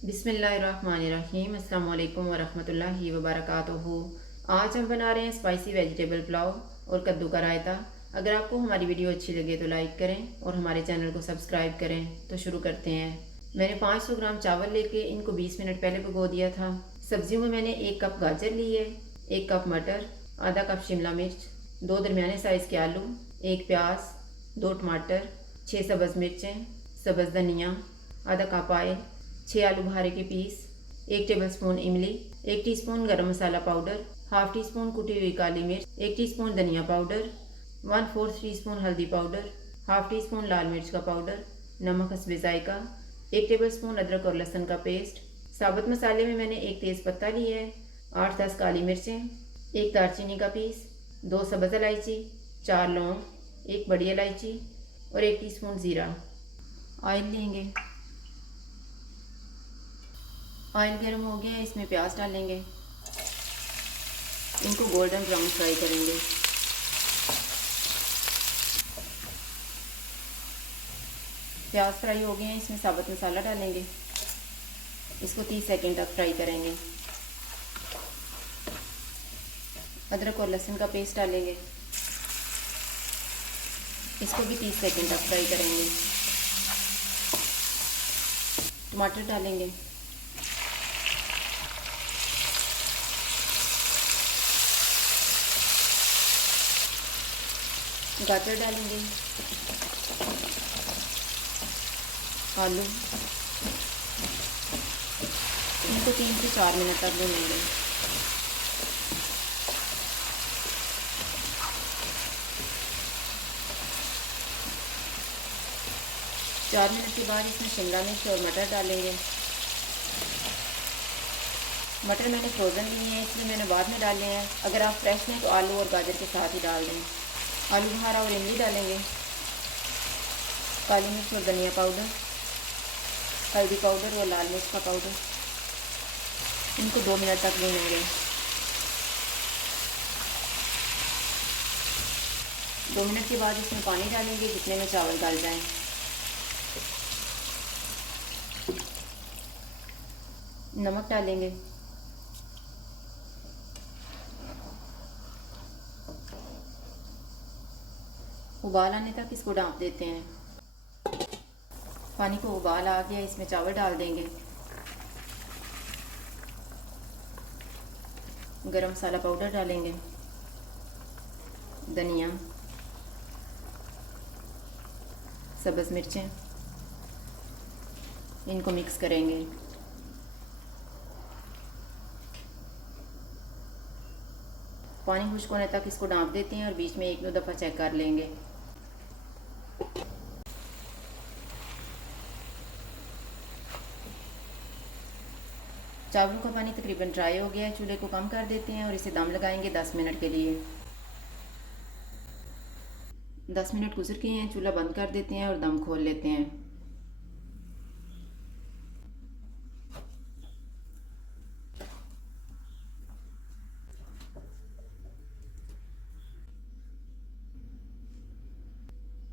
बिस्मिल्लाहिर्रहमानिर्रहीम। अस्सलाम वालेकुम वरहमतुल्लाहि वबरकातुहू। आज हम बना रहे हैं स्पाइसी वेजिटेबल पुलाव और कद्दू का रायता। अगर आपको हमारी वीडियो अच्छी लगे तो लाइक करें और हमारे चैनल को सब्सक्राइब करें। तो शुरू करते हैं। मैंने 500 ग्राम चावल लेके इनको 20 मिनट पहले भिगो दिया था। सब्जियों में मैंने 1 कप गाजर ली है, 1 कप मटर, आधा कप शिमला मिर्च, 2 दरमियाने साइज़ के आलू, 1 प्याज, 2 टमाटर, 6 सब्ज़ मिर्चें, सब्ज़ धनिया, आधा कप ऑयल, 6 आलू बुखारे के पीस, 1 टेबलस्पून इमली, 1 टीस्पून गरम मसाला पाउडर, हाफ टी स्पून कुटी हुई काली मिर्च, 1 टीस्पून धनिया पाउडर, 1/4 टीस्पून हल्दी पाउडर, हाफ टी स्पून लाल मिर्च का पाउडर, नमक हस्बे जायका, 1 टेबलस्पून अदरक और लहसुन का पेस्ट। साबुत मसाले में मैंने 1 तेज़ पत्ता लिया है, 8-10 काली मिर्चें, 1 दालचीनी का पीस, 2 सब्ज़ इलायची, 4 लौंग, 1 बड़ी इलायची और 1 टीस्पून ज़ीरा। ऑयल लेंगे। ऑयल गर्म हो गया है, इसमें प्याज डालेंगे। इनको गोल्डन ब्राउन फ्राई करेंगे। प्याज फ्राई हो गए हैं, इसमें साबुत मसाला डालेंगे। इसको 30 सेकंड तक फ्राई करेंगे। अदरक और लहसुन का पेस्ट डालेंगे। इसको भी 30 सेकंड तक फ्राई करेंगे। टमाटर डालेंगे। गाजर डालेंगे। आलू, इनको 3 से 4 मिनट तक भूनेंगे। चार मिनट के बाद इसमें शिमला मिर्च और मटर डालेंगे। मटर मैंने फ्रोज़न लिए हैं, इसलिए मैंने बाद में डाले हैं। अगर आप फ्रेश लें तो आलू और गाजर के साथ ही डाल दें। आलू बुखारा और इमली डालेंगे। काली मिर्च और धनिया पाउडर, हल्दी पाउडर और लाल मिर्च का पाउडर। इनको 2 मिनट तक भूनेंगे। 2 मिनट के बाद इसमें पानी डालेंगे जितने में चावल डाल जाएं। नमक डालेंगे। उबाल आने तक इसको ढाँप देते हैं। पानी को उबाल आ गया, इसमें चावल डाल देंगे। गरम मसाला पाउडर डालेंगे, धनिया, सब्ज़ मिर्चें, इनको मिक्स करेंगे। पानी खुश्क होने तक इसको ढाँप देते हैं और बीच में 1-2 दफ़ा चेक कर लेंगे। चावलों का पानी तकरीबन ड्राई हो गया है, चूल्हे को कम कर देते हैं और इसे दम लगाएंगे 10 मिनट के लिए। 10 मिनट गुजर गए हैं, चूल्हा बंद कर देते हैं और दम खोल लेते हैं।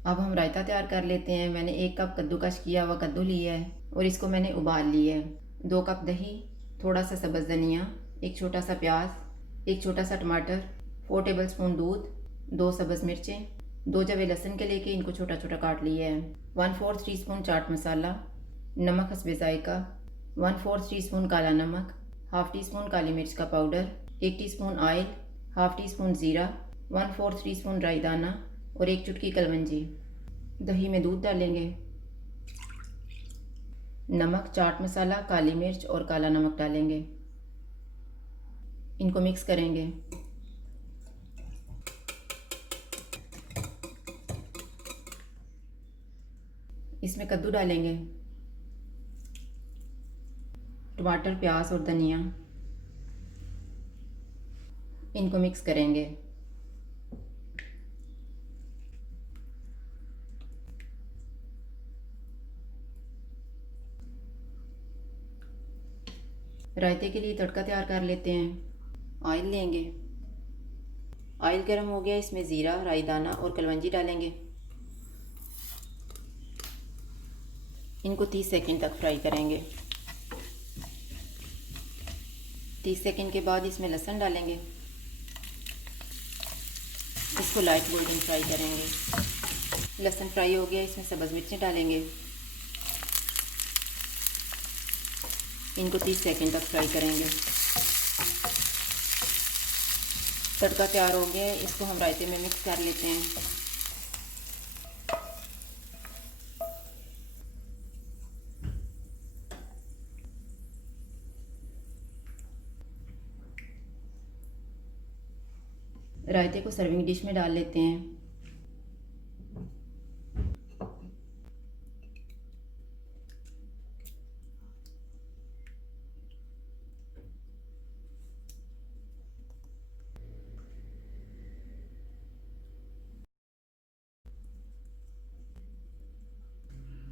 अब हम रायता तैयार कर लेते हैं। मैंने 1 कप कद्दूकश किया हुआ कद्दू लिया है और इसको मैंने उबाल लिया है। 2 कप दही, थोड़ा सा सब्ज़ धनिया, 1 छोटा सा प्याज, 1 छोटा सा टमाटर, 4 टेबलस्पून दूध, 2 सब्ज़ मिर्चें, 2 जवे लहसुन के लेके इनको छोटा छोटा काट लिया है। 1/4 टीस्पून चाट मसाला, नमक हस्बे जायका, 1/4 टीस्पून काला नमक, हाफ टी स्पून काली मिर्च का powder, 1 teaspoon oil, half tea spoon ज़ीरा, 1/4 टीस्पून राई दाना और 1 चुटकी कलवंजी। दही में दूध डालेंगे। नमक, चाट मसाला, काली मिर्च और काला नमक डालेंगे। इनको मिक्स करेंगे। इसमें कद्दू डालेंगे, टमाटर, प्याज और धनिया। इनको मिक्स करेंगे। रायते के लिए तड़का तैयार कर लेते हैं। ऑयल लेंगे। ऑयल गर्म हो गया, इसमें ज़ीरा, राई दाना और कलवंजी डालेंगे। इनको 30 सेकंड तक फ्राई करेंगे। 30 सेकंड के बाद इसमें लहसुन डालेंगे। इसको लाइट गोल्डन फ्राई करेंगे। लहसुन फ्राई हो गया, इसमें सब्ज़ मिर्चें डालेंगे। इनको 30 सेकंड तक फ्राई करेंगे। तड़का तैयार हो गया है, इसको हम रायते में मिक्स कर लेते हैं। रायते को सर्विंग डिश में डाल लेते हैं।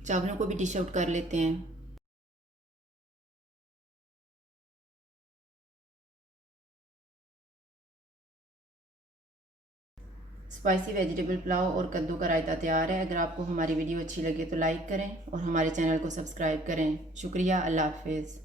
चावलों को भी डिश आउट कर लेते हैं। स्पाइसी वेजिटेबल पुलाव और कद्दू का रायता तैयार है। अगर आपको हमारी वीडियो अच्छी लगे तो लाइक करें और हमारे चैनल को सब्सक्राइब करें। शुक्रिया। अल्लाह हाफिज़।